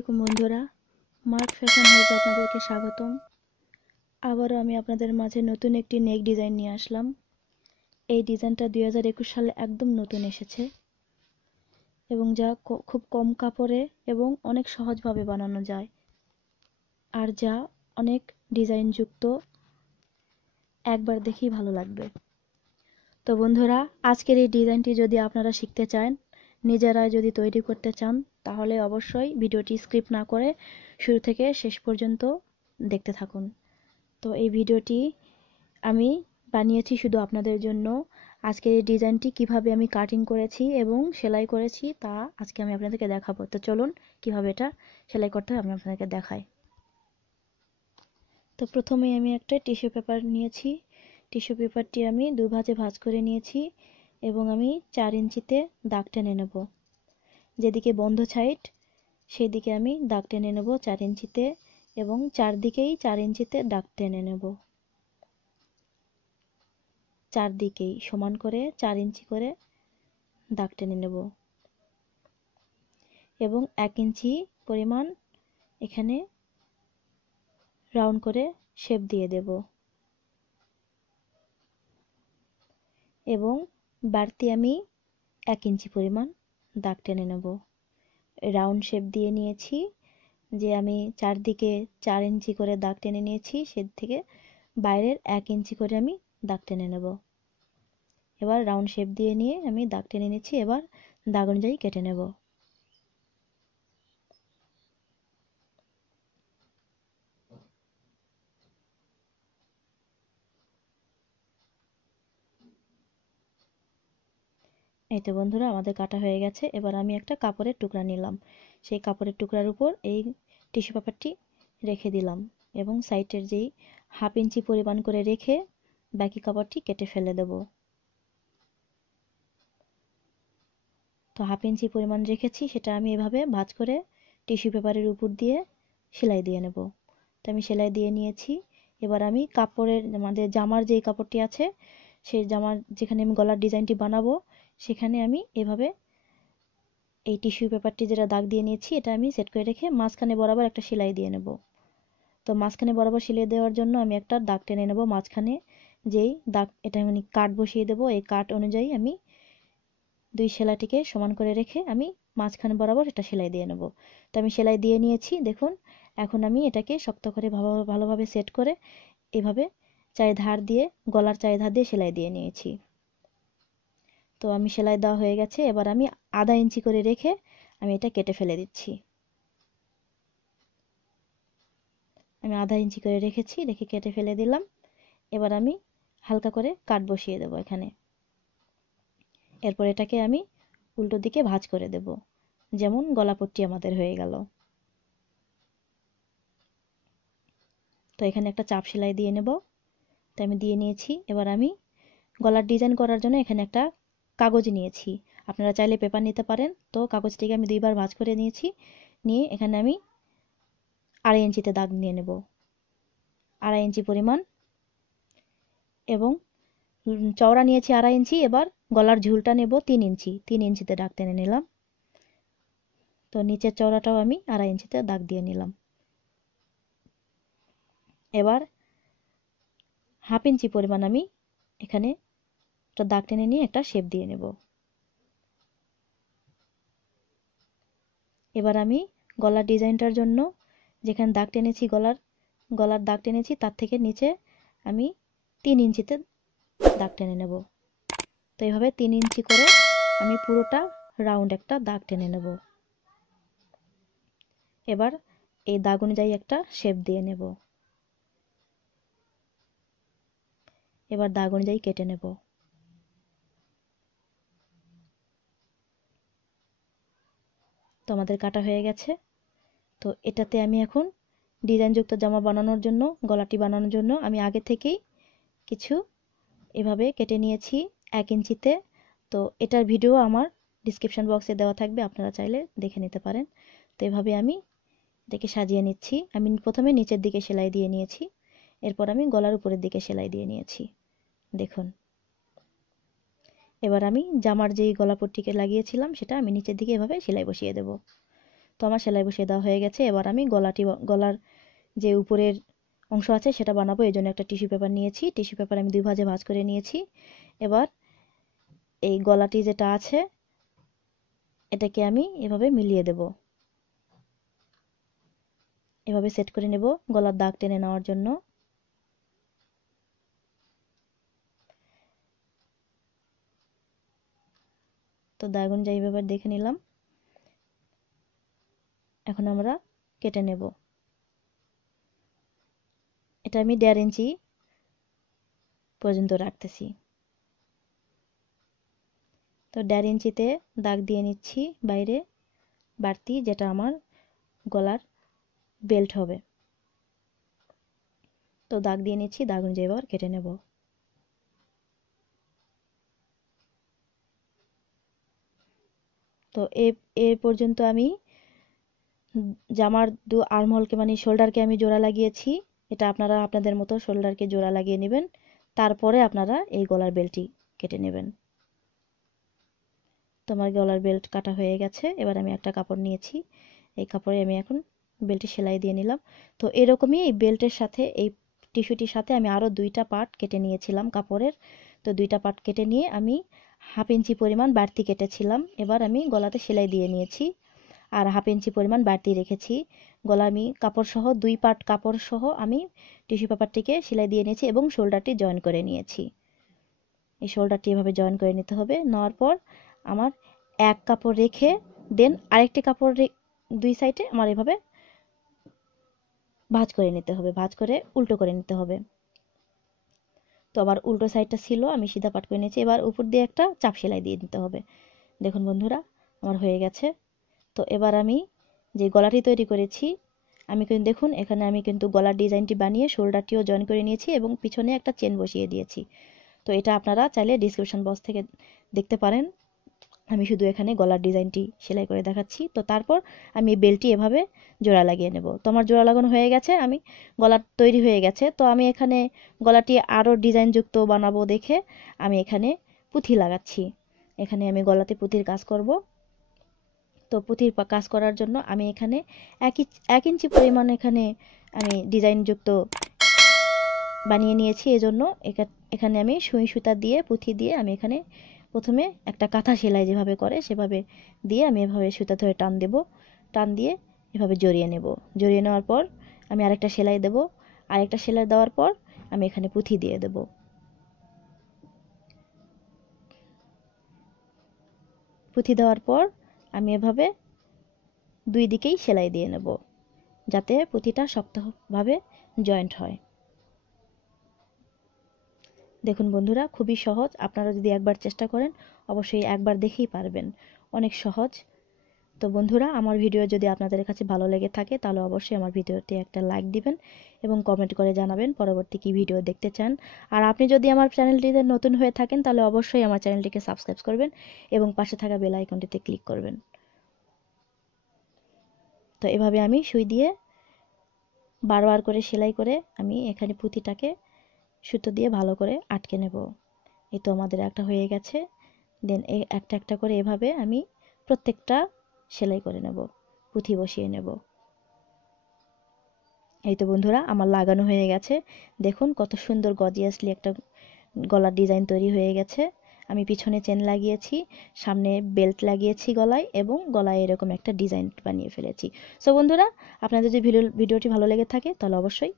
আলাইকুম বন্ধুরা, mark fashion হাউসে আপনাদেরকে স্বাগতম। আবারও আমি আপনাদের মাঝে নতুন একটি নেক ডিজাইন নিয়ে আসলাম। এই ডিজাইনটা 2021 সালে একদম নতুন এসেছে এবং যা খুব কম কাপড়ে এবং অনেক সহজভাবে বানানো যায়, আর যা অনেক ডিজাইনযুক্ত, একবার দেখেই ভালো লাগবে। তো বন্ধুরা, আজকের এই ডিজাইনটি যদি আপনারা শিখতে চান, নিজেরা যদি তৈরি করতে চান, তাহলে অবশ্যই ভিডিওটি স্কিপ না করে শুরু থেকে শেষ পর্যন্ত দেখতে থাকুন। তো এই ভিডিওটি আমি বানিয়েছি শুধু আপনাদের জন্য। আজকের এই ডিজাইনটি কিভাবে আমি কাটিং করেছি এবং সেলাই করেছি তা আজকে আমি আপনাদেরকে দেখাবো। তো চলুন কিভাবে এটা সেলাই করতে হয় আমি আপনাদেরকে দেখাই। তো প্রথমেই আমি একটা টিস্যু পেপার নিয়েছি। টিস্যু পেপারটি আমি দুভাজে ভাঁজ করে নিয়েছি এবং আমি 4 ইঞ্চিতে দাগ টেনে নেব। যেদিকে বন্ধ সাইড সেদিকে আমি দাগ টেনে নেব 4 ইঞ্চিতে এবং চারদিকেই 4 ইঞ্চিতে দাগ টেনে নেব। চারদিকেই সমান করে 4 ইঞ্চি করে দাগ টেনে নেব এবং 1 ইঞ্চি পরিমাণ এখানে রাউন্ড করে শেপ দিয়ে দেব এবং বাড়তি আমি 1 ইঞ্চি পরিমাণ দাগ টেনে নেব। রাউন্ড শেপ দিয়ে নিয়েছি, যে আমি চারদিকে 4 ইঞ্চি করে দাগ টেনে নিয়েছি, সে থেকে বাইরের 1 ইঞ্চি করে আমি দাগ টেনে নেব। এবার রাউন্ড শেপ দিয়ে নিয়ে আমি দাগ টেনে নিচ্ছি। এবার দাগ অনুযায়ী কেটে নেব। এই তো বন্ধুরা, আমাদের কাটা হয়ে গেছে। এবার আমি একটা কাপড়ের টুকরা নিলাম, সেই কাপড়ের টুকরার উপর এই টিস্যু পেপারটি রেখে দিলাম এবং সাইডের যেই 1/2 ইঞ্চি পরিমাণ করে রেখে বাকি কাপড়টি কেটে ফেলে দেব। তো 1/2 ইঞ্চি পরিমাণ রেখেছি, সেটা আমি এভাবে ভাঁজ করে টিস্যু পেপারের উপর দিয়ে সেলাই দিয়ে নেব। তো আমি সেলাই দিয়ে নিয়েছি। এবার আমি কাপড়ের, আমাদের জামার যেই কাপড়টি আছে, সেই জামার যেখানে আমি গলার ডিজাইনটি বানাবো, সেখানে আমি এভাবে এই টিস্যু পেপারটি যেটা দাগ দিয়ে নিয়েছি, এটা আমি সেট করে রেখে মাঝখানে বরাবর একটা সেলাই দিয়ে নেব। তো মাঝখানে বরাবর সেলাই দেওয়ার জন্য আমি একটা দাগ টেনে নেব মাঝখানে, যেই দাগ, এটা আমি কাট বসিয়ে দেব। এই কাট অনুযায়ী আমি দুই সেলাইটিকে সমান করে রেখে আমি মাঝখানে বরাবর এটা সেলাই দিয়ে নেব। তো আমি সেলাই দিয়ে নিয়েছি, দেখুন। এখন আমি এটাকে শক্ত করে ভালোভাবে সেট করে এভাবে চারিধার দিয়ে, গলার চারিধার দিয়ে সেলাই দিয়ে নিয়েছি। তো আমি সেলাই দেওয়া হয়ে গেছে। এবার আমি 1/2 ইঞ্চি করে রেখে আমি এটা কেটে ফেলে দিচ্ছি। আমি 1/2 ইঞ্চি করে রেখেছি, রেখে কেটে ফেলে দিলাম। এবার আমি হালকা করে কাট বসিয়ে দেব এখানে। এরপর এটাকে আমি উল্টো দিকে ভাঁজ করে দেব, যেমন গলাপট্টি আমাদের হয়ে গেল। তো এখানে একটা চাপ সেলাই দিয়ে নেব। তো আমি দিয়ে নিয়েছি। এবার আমি গলার ডিজাইন করার জন্য এখানে একটা কাগজ নিয়েছি, আপনারা চাইলে পেপার নিতে পারেন। তো কাগজটিকে আমি 2বার ভাঁজ করে নিয়েছি, নিয়ে এখানে আমি 2.5 ইঞ্চিতে দাগ নিয়ে নেব, 2.5 ইঞ্চি পরিমাণ, এবং চওড়া নিয়েছি 2.5 ইঞ্চি। এবার গলার ঝুলটা নেব 3 ইঞ্চি, 3 ইঞ্চিতে দাগ টেনে নিলাম। তো নিচের চওড়াটাও আমি 2.5 ইঞ্চিতে দাগ দিয়ে নিলাম। এবার 1/2 ইঞ্চি পরিমাণ আমি এখানে একটা দাগ টেনে নিয়ে একটা শেপ দিয়ে নেব। এবার আমি গলার ডিজাইনটার জন্য যেখানে দাগ টেনেছি, গলার দাগ টেনেছি, তার থেকে নিচে আমি 3 ইঞ্চিতে দাগ টেনে নেব। তো এইভাবে 3 ইঞ্চি করে আমি পুরোটা রাউন্ড একটা দাগ টেনে নেব। এবার এই দাগ অনুযায়ী একটা শেপ দিয়ে নেব। এবার দাগ অনুযায়ী কেটে নেব। তো আমাদের কাটা হয়ে গেছে। তো এটাতে আমি এখন ডিজাইনযুক্ত জামা বানানোর জন্য, গলাটি বানানোর জন্য আমি আগে থেকেই কিছু এভাবে কেটে নিয়েছি 1 ইঞ্চিতে। তো এটার ভিডিও আমার ডিসক্রিপশন বক্সে দেওয়া থাকবে, আপনারা চাইলে দেখে নিতে পারেন। তো এভাবে আমি এটাকে সাজিয়ে নিচ্ছি। আমি প্রথমে নিচের দিকে সেলাই দিয়ে নিয়েছি, এরপর আমি গলার উপরের দিকে সেলাই দিয়ে নিয়েছি, দেখুন। এবার আমি জামার যেই গলাপট্টিকে লাগিয়েছিলাম, সেটা আমি নিচের দিকে এভাবে সেলাই বসিয়ে দেব। তো আমার সেলাই বসিয়ে দেওয়া হয়ে গেছে। এবার আমি গলার যে উপরের অংশ আছে সেটা বানাবো। এই জন্য একটা টিস্যু পেপার নিয়েছি। টিস্যু পেপার আমি 2 ভাঁজে ভাঁজ করে নিয়েছি। এবার এই গলাটি যেটা আছে এটাকে আমি এভাবে মিলিয়ে দেব, এভাবে সেট করে নেব গলার দাগ টেনে নেওয়ার জন্য। তো দাগ অনুযায়ী এভাবে দেখে নিলাম। এখন আমরা কেটে নেব। এটা আমি 1.5 ইঞ্চি পর্যন্ত রাখতেছি। তো 1.5 ইঞ্চিতে দাগ দিয়ে নিচ্ছি বাইরে বাড়তি, যেটা আমার গলার বেল্ট হবে। তো দাগ দিয়ে নিচ্ছি, দাগ অনুযায়ী এবার কেটে নেব। তো এ পর্যন্ত আমি জামার আর্মহোলকে মানে শোল্ডারকে আমি জোড়া লাগিয়েছি। এটা আপনারা আপনাদের মতো শোল্ডারকে জোড়া লাগিয়ে নেবেন। তারপরে আপনারা এই গলার বেল্টটি কেটে নেবেন। তোমার গলার বেল্ট কাটা হয়ে গেছে। এবার আমি একটা কাপড় নিয়েছি, এই কাপড়ে আমি এখন বেল্টে সেলাই দিয়ে নিলাম। তো এরকমই এই বেল্টের সাথে এই টিস্যুটির সাথে আমি আরও 2টা পার্ট কেটে নিয়েছিলাম কাপড়ের। তো 2টা পার্ট কেটে নিয়ে আমি 1/2 ইঞ্চি পরিমাণ বাড়তি কেটেছিলাম। এবার আমি গলাতে সেলাই দিয়ে নিয়েছি আর 1/2 ইঞ্চি পরিমাণ বাড়তি রেখেছি। গলা আমি কাপড় সহ 2 পার্ট কাপড় সহ আমি টিস্যু পেপারটিকে সেলাই দিয়ে নিয়েছি এবং শোল্ডারটি জয়েন করে নিয়েছি। এই শোল্ডারটি এভাবে জয়েন করে নিতে হবে। নেওয়ার পর আমার এক কাপড় রেখে দেন আরেকটি কাপড় 2 সাইডে আমার এভাবে ভাঁজ করে নিতে হবে, ভাঁজ করে উল্টো করে নিতে হবে। তো আবার উল্টো সাইডটা ছিল, আমি সিধা পাট করে নিয়েছি। এবার উপর দিয়ে একটা চাপ সেলাই দিয়ে দিতে হবে। দেখুন বন্ধুরা, আমার হয়ে গেছে। তো এবার আমি যে গলাটি তৈরি করেছি, আমি কিন্তু দেখুন এখানে আমি কিন্তু গলার ডিজাইনটি বানিয়ে শোল্ডারটিও জয়েন করে নিয়েছি এবং পিছনে একটা চেন বসিয়ে দিয়েছি। তো এটা আপনারা চাইলে ডিসক্রিপশন বক্স থেকে দেখতে পারেন। আমি শুধু এখানে গলার ডিজাইনটি সেলাই করে দেখাচ্ছি। তো তারপর আমি বেল্টটি এভাবে জোড়া লাগিয়ে নেব। তো আমার জোড়া লাগানো হয়ে গেছে, আমি গলার তৈরি হয়ে গেছে। তো আমি এখানে গলাটি আরও ডিজাইনযুক্ত বানাবো দেখে আমি এখানে পুঁথি লাগাচ্ছি। এখানে আমি গলাতে পুঁথির কাজ করব। তো পুঁথির কাজ করার জন্য আমি এখানে 1 ইঞ্চি পরিমাণ এখানে আমি ডিজাইনযুক্ত বানিয়ে নিয়েছি। এজন্য এখানে আমি সুই সুতা দিয়ে পুঁথি দিয়ে আমি এখানে প্রথমে একটা কাঁথা সেলাই যেভাবে করে সেভাবে দিয়ে আমি এভাবে সুতা ধরে টান দেব। টান দিয়ে এভাবে জড়িয়ে নেব। জড়িয়ে নেওয়ার পর আমি আরেকটা সেলাই দেব। আরেকটা সেলাই দেওয়ার পর আমি এখানে পুঁথি দিয়ে দেব। পুঁথি দেওয়ার পর আমি এভাবে 2 দিকেই সেলাই দিয়ে নেব যাতে পুঁথিটা শক্তভাবে জয়েন্ট হয়। দেখুন বন্ধুরা, খুবই সহজ। আপনারা যদি একবার চেষ্টা করেন অবশ্যই একবার দেখেই পারবেন, অনেক সহজ। তো বন্ধুরা, আমার ভিডিও যদি আপনাদের কাছে ভালো লেগে থাকে তাহলে অবশ্যই আমার ভিডিওতে একটা লাইক দিবেন এবং কমেন্ট করে জানাবেন পরবর্তী কি ভিডিও দেখতে চান। আর আপনি যদি আমার চ্যানেলটিতে নতুন হয়ে থাকেন তাহলে অবশ্যই আমার চ্যানেলটিকে সাবস্ক্রাইব করবেন এবং পাশে থাকা বেল আইকনটিতে ক্লিক করবেন। তো এভাবে আমি সুই দিয়ে বারবার করে সেলাই করে আমি এখানে পুঁথিটাকে সুতো দিয়ে ভালো করে আটকে নেব। এই তো আমাদের একটা হয়ে গেছে। দেন একটা একটা করে এভাবে আমি প্রত্যেকটা সেলাই করে নেব, পুঁথি বসিয়ে নেব। এই তো বন্ধুরা, আমার লাগানো হয়ে গেছে। দেখুন কত সুন্দর গর্জিয়াসলি একটা গলার ডিজাইন তৈরি হয়ে গেছে। আমি পিছনে চেন লাগিয়েছি, সামনে বেল্ট লাগিয়েছি গলায় এবং গলায় এরকম একটা ডিজাইন বানিয়ে ফেলেছি। সো বন্ধুরা, আপনাদের যদি ভিডিওটি ভালো লেগে থাকে তাহলে অবশ্যই